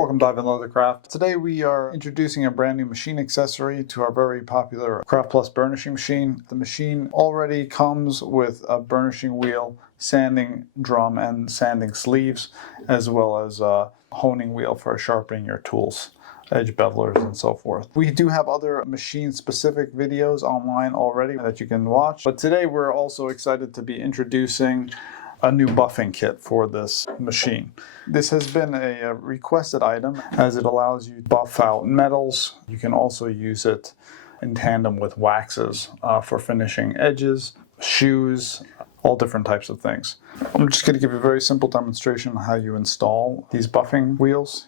Welcome to Ivan Leathercraft. Today we are introducing a brand new machine accessory to our very popular Craftplus burnishing machine. The machine already comes with a burnishing wheel, sanding drum and sanding sleeves, as well as a honing wheel for sharpening your tools, edge bevelers and so forth. We do have other machine specific videos online already that you can watch, but today we're also excited to be introducing a new buffing kit for this machine. This has been a requested item as it allows you to buff out metals. You can also use it in tandem with waxes for finishing edges, shoes, all different types of things. I'm just going to give you a very simple demonstration on how you install these buffing wheels.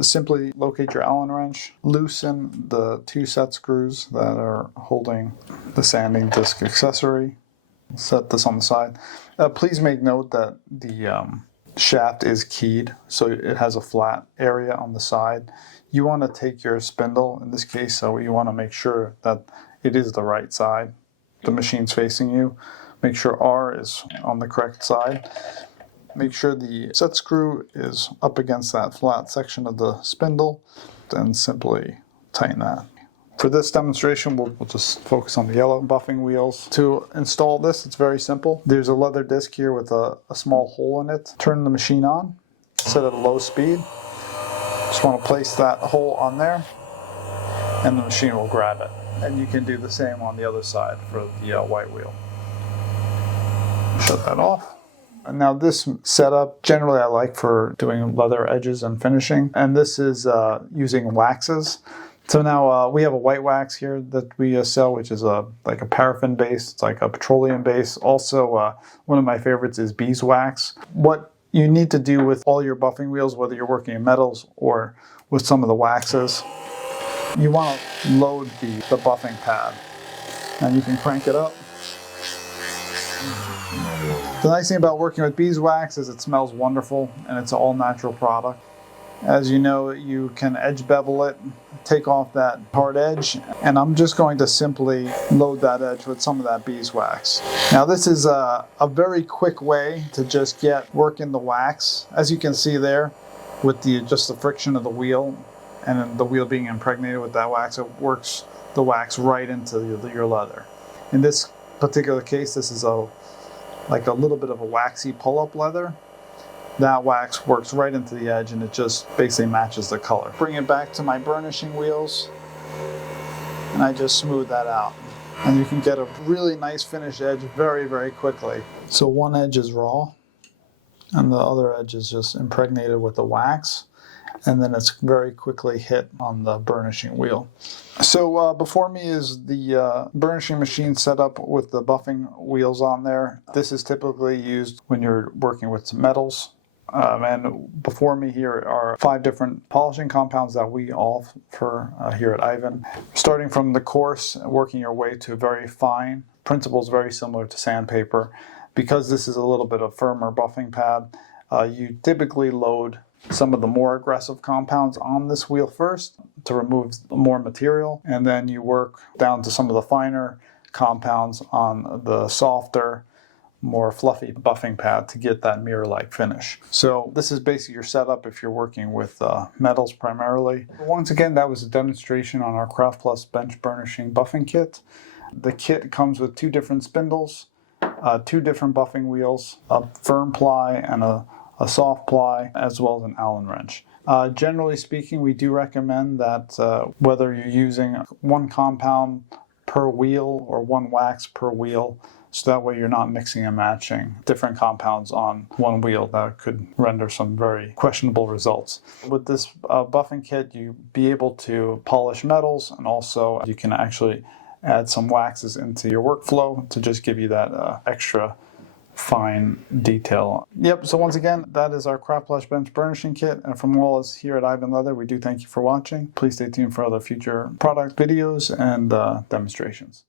Simply locate your Allen wrench, loosen the two set screws that are holding the sanding disc accessory. Set this on the side. Please make note that the shaft is keyed, so it has a flat area on the side. You want to take your spindle, in this case, so you want to make sure that it is the right side. The machine's facing you. Make sure R is on the correct side. Make sure the set screw is up against that flat section of the spindle, and simply tighten that. For this demonstration, we'll just focus on the yellow buffing wheels. To install this, it's very simple. There's a leather disc here with a small hole in it. Turn the machine on, set it at a low speed. Just want to place that hole on there, and the machine will grab it. And you can do the same on the other side for the white wheel. Shut that off. And now this setup, generally I like for doing leather edges and finishing. And this is using waxes. So now we have a white wax here that we sell, which is like a paraffin base. It's like a petroleum base. Also, one of my favorites is Beeswax. What you need to do with all your buffing wheels, whether you're working in metals or with some of the waxes, you want to load the buffing pad. And you can crank it up. The nice thing about working with beeswax is it smells wonderful and it's an all-natural product. As you know, you can edge bevel it, take off that hard edge, and I'm just going to simply load that edge with some of that beeswax. Now this is a very quick way to just get work in the wax. As you can see there, with just the friction of the wheel and the wheel being impregnated with that wax, it works the wax right into your leather. In this particular case, this is like a little bit of a waxy pull-up leather. That wax works right into the edge and it just basically matches the color. Bring it back to my burnishing wheels and I just smooth that out. And you can get a really nice finished edge very, very quickly. So one edge is raw and the other edge is just impregnated with the wax. And then it's very quickly hit on the burnishing wheel. So before me is the burnishing machine set up with the buffing wheels on there. This is typically used when you're working with some metals. And before me here are 5 different polishing compounds that we offer here at Ivan. Starting from the coarse, working your way to very fine. Principles very similar to sandpaper. Because this is a little bit of firmer buffing pad, you typically load some of the more aggressive compounds on this wheel first to remove more material, and then you work down to some of the finer compounds on the softer, more fluffy buffing pad to get that mirror-like finish. So this is basically your setup if you're working with metals primarily. Once again, that was a demonstration on our Craftplus bench burnishing buffing kit. The kit comes with 2 different spindles, 2 different buffing wheels, a firm ply and a soft ply, as well as an Allen wrench. Generally speaking, we do recommend that whether you're using 1 compound per wheel or 1 wax per wheel, so that way you're not mixing and matching different compounds on one wheel that could render some very questionable results. With this buffing kit, you be able to polish metals, and also you can actually add some waxes into your workflow to just give you that extra fine detail. Yep, so once again, that is our Craftplus bench burnishing kit. And from all us here at Ivan Leather, we do thank you for watching. Please stay tuned for other future product videos and demonstrations.